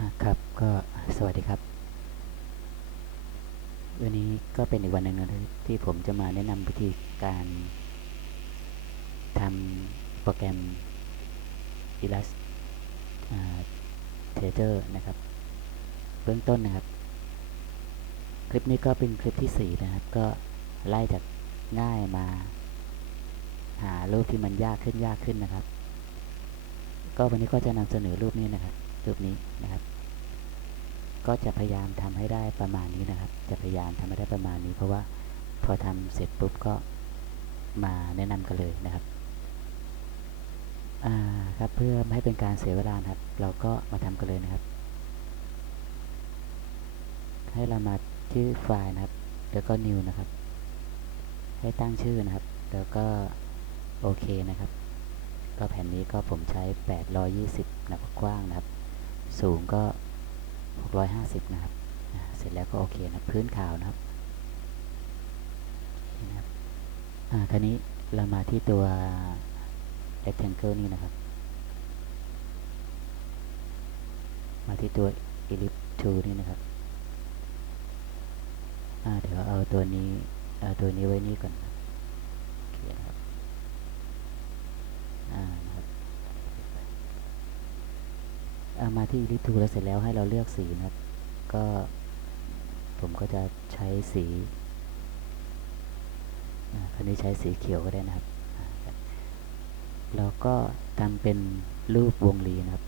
อ่าครับก็สวัสดีครับ วันนี้ก็เป็นอีกวันหนึ่งนะที่ผมจะมาแนะนำวิธีการทำโปรแกรม Illustrator นะครับ เบื้องต้นนะครับ คลิปนี้ก็เป็นคลิปที่ 4 นะครับ ก็ไล่จากง่ายมา หารูปที่มันยากขึ้นยากขึ้นนะครับ ก็วันนี้ก็จะนำเสนอรูปนี้นะครับ รูปนี้นะครับ ก็จะพยายามทำให้ได้ประมาณนี้นะครับ จะพยายามทำให้ได้ประมาณนี้ เพราะว่าพอทำเสร็จปุ๊บก็มาแนะนำกันเลยนะครับครับเพื่อไม่ให้เป็นการเสียเวลานะครับ เราก็มาทำกันเลยนะครับ ให้เรามาที่ไฟล์นะครับ แล้วก็ new นะครับ ให้ตั้งชื่อนะครับ แล้วก็โอเคนะครับ ก็แผ่นนี้ก็ผมใช้ 820นะครับกว้างนะครับ สูงก็ 650 นะครับ เสร็จแล้วก็โอเคนะพื้นขาวนะครับนี่นะครับอ่าคราวนี้เรามาที่ตัว rectangle นี่นะครับ มาที่ตัว ellipse tool นี่นะครับเดี๋ยวเอาตัวนี้เอาตัวนี้ไว้นี่ก่อนโอเคนะครับอ่านครับเอามาที่ ellipse tool แล้วเสร็จแล้วให้เราเลือกสีนะครับ ก็ผมก็จะใช้สีอ่าคราวนี้ใช้สีเขียวก็ได้นะครับอ่าครับ แล้วก็ทำเป็นรูปวงรีนะครับ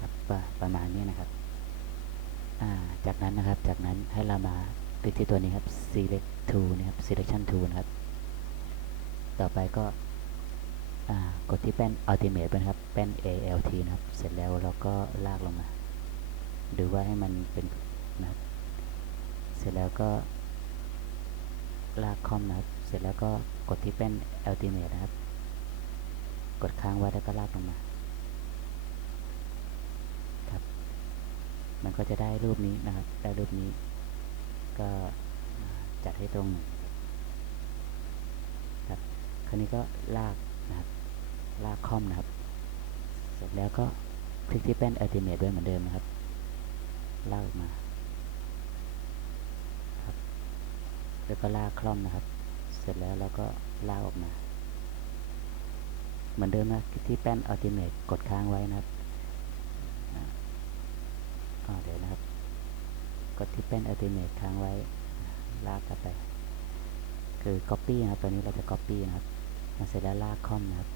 ครับประประมาณนี้นะครับาจากนั้นนะครับ จากนั้นให้เรามาคลิกที่ตัวนี้ครับ select tool นะครับ selection tool นะครับ ต่อไปก็ กดที่แป้น ultimate ไปนะครับ แป้น alt นะครับ เสร็จแล้วเราก็ลากลงมา ดูว่าให้มันเป็นนะครับ เสร็จแล้วก็ลากคอมนะครับ เสร็จแล้วก็กดที่แป้น ultimate นะครับ กดค้างไว้แล้วก็ลากลงมาครับ มันก็จะได้รูปนี้นะครับ ได้รูปนี้ ก็จัดให้ตรงครับ คราวนี้ก็ลากนะครับ ลากคอมนะครับ เสร็จแล้วก็คลิกที่แป้น Ultimate ด้วยเหมือนเดิมนะครับ ลากมาครับแล้วก็ลากคล่อมนะครับ เสร็จแล้วเราก็ลากออกมา เหมือนเดิมนะคลิกที่แป้น Ultimate กดค้างไว้นะครับอ่าอ่าเดี๋ยวนะครับ กดที่แป้น Ultimate ค้างไว้ ลากกลับไป คือ Copy นะครับ ตัวนี้เราจะ Copy นะครับเสร็จแล้วลากคล่อมนะครับ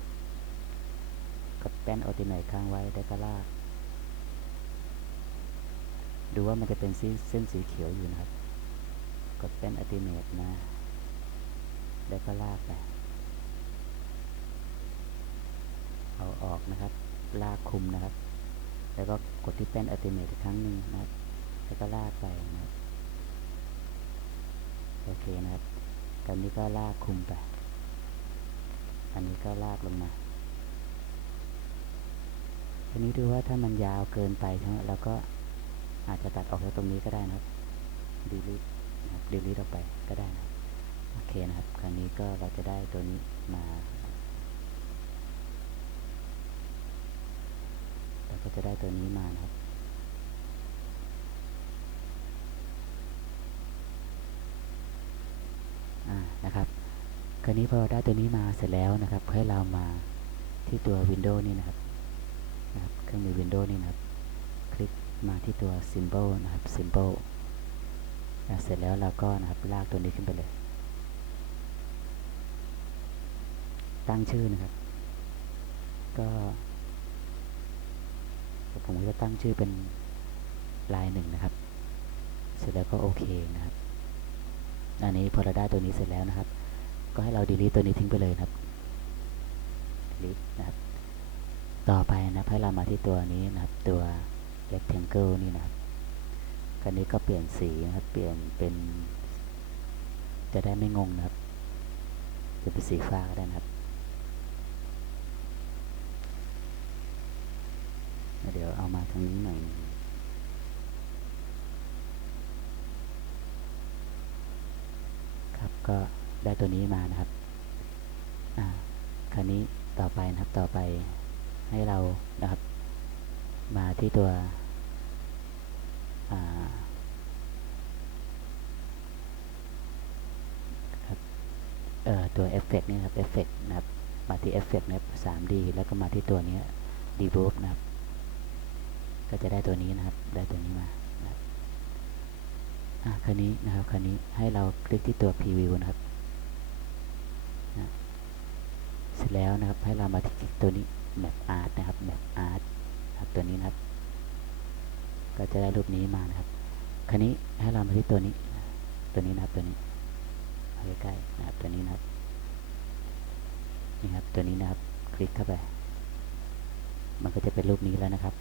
กดแป้น Ultimate ค้างไว้แล้วก็ลากดูว่ามันจะเป็นเส้นเส้นสีเขียวอยู่นะครับ กดแป้น Ultimate มาแล้วก็ลากไป เอาออกนะครับ ลากคุมนะครับ แล้วก็กดที่แป้น Ultimate อีกครั้งหนึ่งนะครับ แล้วก็ลากไปนะครับ โอเคนะครับตอนนี้ก็ลากคุมไป อันนี้ก็ลากลงมา นี้ดูว่าถ้ามันยาวเกินไปใช่ไหมเราก็อาจจะตัดออกจากตรงนี้ก็ได้นะครับ delete นะครับ delete ออกไปก็ได้นะครับโอเคนะครับ คราวนี้ก็เราจะได้ตัวนี้มาเราก็จะได้ตัวนี้มานะครับนะครับ คราวนี้พอได้ตัวนี้มาเสร็จแล้วนะครับ ให้เรามาที่ตัว Windows นี่นะครับ เครื่องมือ Windows นี่นะครับ คลิกมาที่ตัว Symbol นะครับ Symbol เสร็จแล้วเราก็นะครับลากตัวนี้ขึ้นไปเลย ตั้งชื่อนะครับ ก็ผมก็จะตั้งชื่อเป็นลายหนึ่งนะครับ เสร็จแล้วก็โอเคนะครับ อันนี้พอเราได้ตัวนี้เสร็จแล้วนะครับ ก็ให้เรา delete ตัวนี้ทิ้งไปเลยนะครับ delete นะครับ ต่อไปนะให้เรามาที่ตัวนี้นะครับ ตัว rectangle นี่นะครับคราวนี้ก็เปลี่ยนสีนะครับ เปลี่ยนเป็น จะได้ไม่งงนะครับจะเป็นสีฟ้าก็ได้นะครับ เดี๋ยวเอามาทางนี้หน่อยครับก็ได้ตัวนี้มานะครับ อ่าคราวนี้ต่อไปนะครับต่อไป ให้เรานะครับ มาที่ตัวตัวเอฟเฟกนี่ครับเอฟเฟกนะครับ มาที่เอฟเฟกนะครับ 3D แล้วก็มาที่ตัวนี้ Reverb นะครับ ก็จะได้ตัวนี้นะครับ ได้ตัวนี้มานะครับอะครนี้นะครับคราวนี้ให้เราคลิกที่ตัว Preview นะครับนะเสร็จแล้วนะครับให้เรามาที่ตัวนี้ Map Art นะครับ Map Art นะครับตัวนี้นะครับ ก็จะได้รูปนี้มานะครับคราวนี้ให้เรามาที่ตัวนี้ ตัวนี้นะครับตัวนี้ใกล้ๆนะครับตัวนี้นะครับนี่ครับตัวนี้นะครับ คลิกเข้าไป มันก็จะเป็นรูปนี้แล้วนะครับ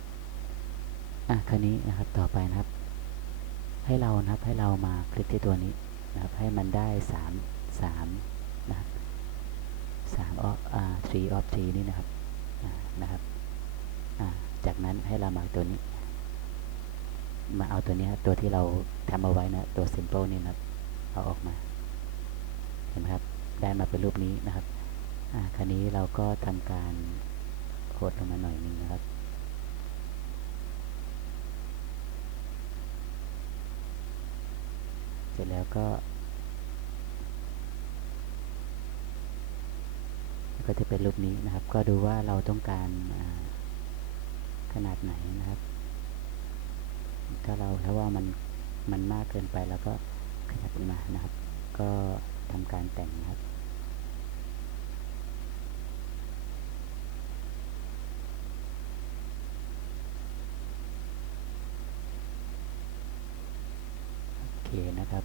อะคราวนี้นะครับต่อไปนะครับ ให้เรานะครับให้เรามาคลิกที่ตัวนี้นะครับ ให้มันได้สามสามนะครับสามออฟอ่า three of three นี่นะครับ นะครับจากนั้นให้เรามาตัวนี้ มาเอาตัวนี้ตัวที่เราทำเอาไว้นะตัว simple นี่นะเอาออกมา เห็นไหมครับ ได้มาเป็นรูปนี้นะครับคราวนี้เราก็ทำการโคดลงมาหน่อยนึงนะครับเสร็จแล้วก็ ก็จะเป็นรูปนี้นะครับ ก็ดูว่าเราต้องการขนาดไหนนะครับ ถ้าเราถ้าว่ามันมันมากเกินไปแล้วก็ขยับลงมานะครับ ก็ทำการแต่งนะครับโอเคนะครับ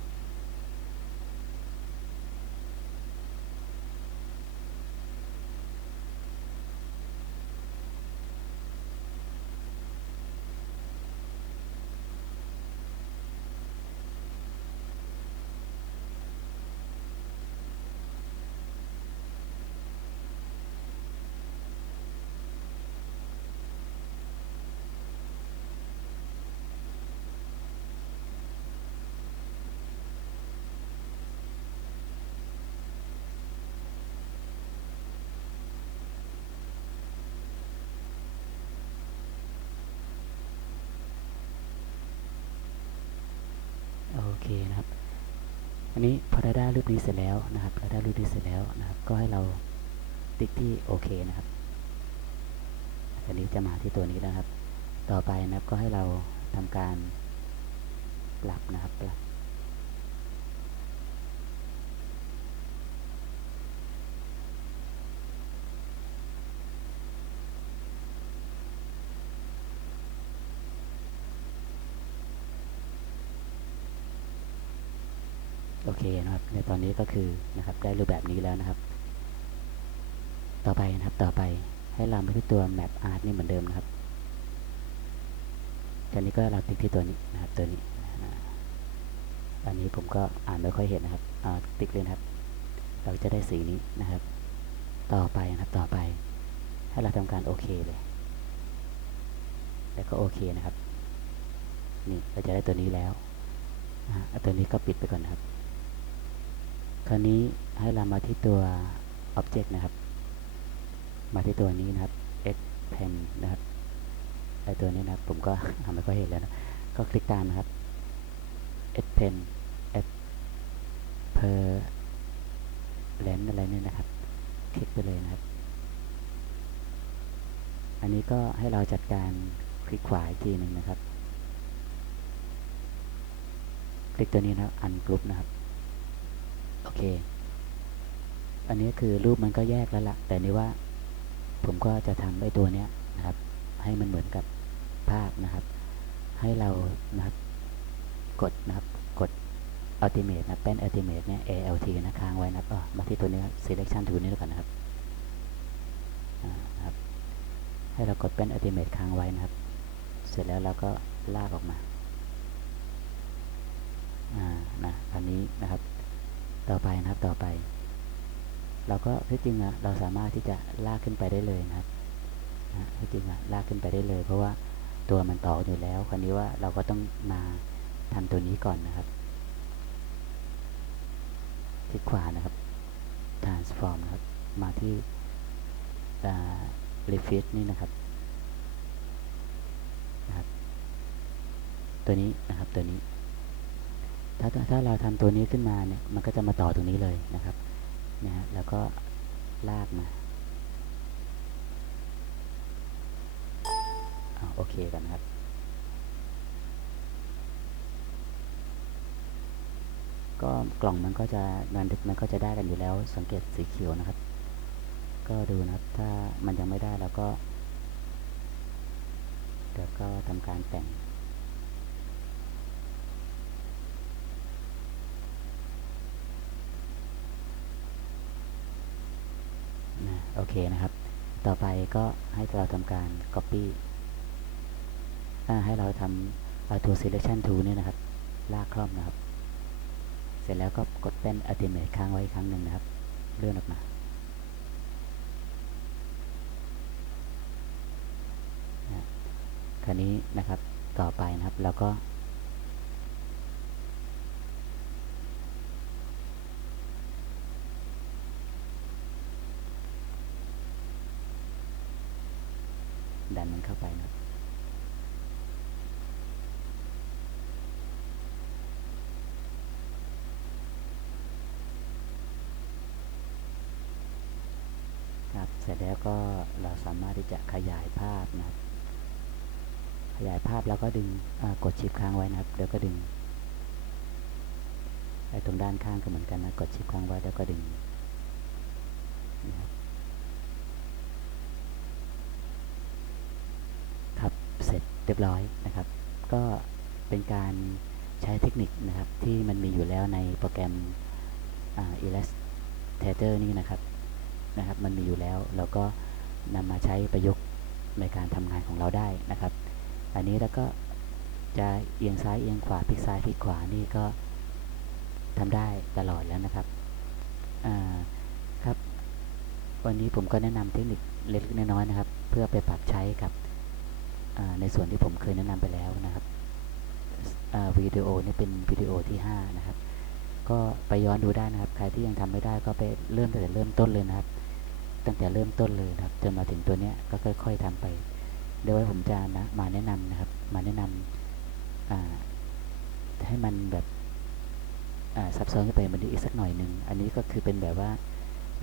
เคนะครับ อันนี้พอเราได้รูปนี้เสร็จแล้วนะครับเราได้รูปนี้เสร็จแล้วนะครับ ก็ให้เราติ๊กที่โอเคนะครับอันนี้จะมาที่ตัวนี้แล้วนะครับ ต่อไปนะครับก็ให้เราทำการปรับนะครับปรับ โอเคนะครับ ในตอนนี้ก็คือนะครับได้รูปแบบนี้แล้วนะครับ ต่อไปนะครับต่อไปให้เราไปที่ตัว map art นี่เหมือนเดิมนะครับทีนี้ก็เราติ๊กที่ตัวนี้นะครับตัวนี้อันนี้ผมก็อ่านไม่ค่อยเห็นนะครับติ๊กเลยนะครับ เราจะได้สีนี้นะครับ ต่อไปนะครับต่อไป ให้เราทำการโอเคเลย แล้วก็โอเคนะครับ นี่เราจะได้ตัวนี้แล้วนะฮะตัวนี้ก็ปิดไปก่อนนะครับ คราวนี้ให้เรามาที่ตัว Object นะครับ มาที่ตัวนี้นะครับ X Pen นะครับไอตัวนี้นะครับผมก็ไม่ค่อยเห็นแล้วนะก็คลิกตามนะครับ X Pen X per lens อะไรเนี่ยนะครับ คลิกไปเลยนะครับ อันนี้ก็ให้เราจัดการคลิกขวาอีกทีหนึ่งนะครับ คลิกตัวนี้นะครับ Ungroup นะครับ เค อันนี้คือรูปมันก็แยกแล้วละ่ะ แต่นี่ว่าผมก็จะทำไอ้ตัวเนี้ยนะครับ ให้มันเหมือนกับภาพนะครับ ให้เรานะครับ กดนะครับ กด Ultimate นะเป็น Ultimate เนี่ย ALT นะค้างไว้นะครับอะมาที่ตัวนี้ครับ Selection Tool นี่แล้วกันนะครับนะครับ ให้เรากดเป็น Ultimate ค้างไว้นะครับ เสร็จแล้วเราก็ลากออกมา อ่า นะอันนี้นะครับ ต่อไปนะครับต่อไป เราก็ที่จริงอะเราสามารถที่จะลากขึ้นไปได้เลยนะครับที่จริงอะลากขึ้นไปได้เลย เพราะว่าตัวมันต่ออยู่แล้วคราวนี้ว่าเราก็ต้องมาทำตัวนี้ก่อนนะครับคลิกขวานะครับ transform นะครับ มาที่อ่า refresh นี่นะครับนะครับ ตัวนี้นะครับตัวนี้ ถ้าถ้าเราทำตัวนี้ขึ้นมาเนี่ย มันก็จะมาต่อตรงนี้เลยนะครับนะฮะแล้วก็ลากมาอาโอเคกันครับ ก็กล่องมันก็จะมันมันก็จะได้กันอยู่แล้ว สังเกตสีเขียวนะครับ ก็ดูนะครับ ถ้ามันยังไม่ได้แล้วก็เดี๋ยวก็ทำการแต่ง นะ โอเคนะครับ ต่อไปก็ให้เราทำการ copy อ่าให้เราทำาตัว selection tool เนี่ยนะครับ ลากคล่อมนะครับ เสร็จแล้วก็กดเป็น ultimate ค้างไว้ครั้งหนึ่งนะครับ เลื่อนออกมา คราวนี้นะครับ ต่อไปนะครับเราก็ ดันมันเข้าไปนะครับ ครับ เสร็จแล้วก็เราสามารถที่จะขยายภาพนะครับขยายภาพแล้วก็ดึงกดชิปค้างไว้นะครับแล้วก็ดึงไอ้ตรงด้านข้างก็เหมือนกันนะกดชิปค้างไว้แล้วก็ดึงครับเสร็จเรียบร้อยนะครับ ก็เป็นการใช้เทคนิคนะครับที่มันมีอยู่แล้วในโปรแกรม Illustrator นี่นะครับ นะครับ มันมีอยู่แล้ว เราก็นำมาใช้ประยุกต์ในการทำงานของเราได้นะครับ อันนี้แล้วก็จะเอียงซ้ายเอียงขวาพลิกซ้ายพลิกขวานี่ก็ทำได้ตลอดแล้วนะครับอ่าครับ วันนี้ผมก็แนะนำเทคนิคเล็กๆน้อยๆนะครับ เพื่อไปปรับใช้กับในส่วนที่ผมเคยแนะนำไปแล้วนะครับวิดีโอนี่เป็นวิดีโอที่ 5 นะครับ ก็ไปย้อนดูได้นะครับ ใครที่ยังทำไม่ได้ก็ไปเริ่มตั้งแต่เริ่มต้นเลยนะครับ ตั้งแต่เริ่มต้นเลยนะครับ จนมาถึงตัวเนี้ยก็ค่อย ๆทำไปเดี๋ยวไว้ผมจะนะมาแนะนำนะครับ มาแนะนำอ่าให้มันแบบซับซ้อนขึ้นไปมันอีกสักหน่อยหนึ่งอันนี้ก็คือเป็นแบบว่า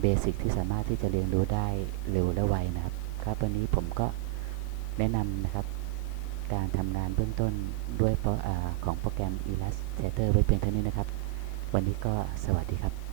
เบสิกที่สามารถที่จะเรียนรู้ได้เร็วและไวนะครับ ครับวันนี้ผมก็แนะนำนะครับ การทำงานเบื้องต้นด้วยอของโปรแกรม Illustrator ไว้เพียงเท่านี้นะครับ วันนี้ก็สวัสดีครับ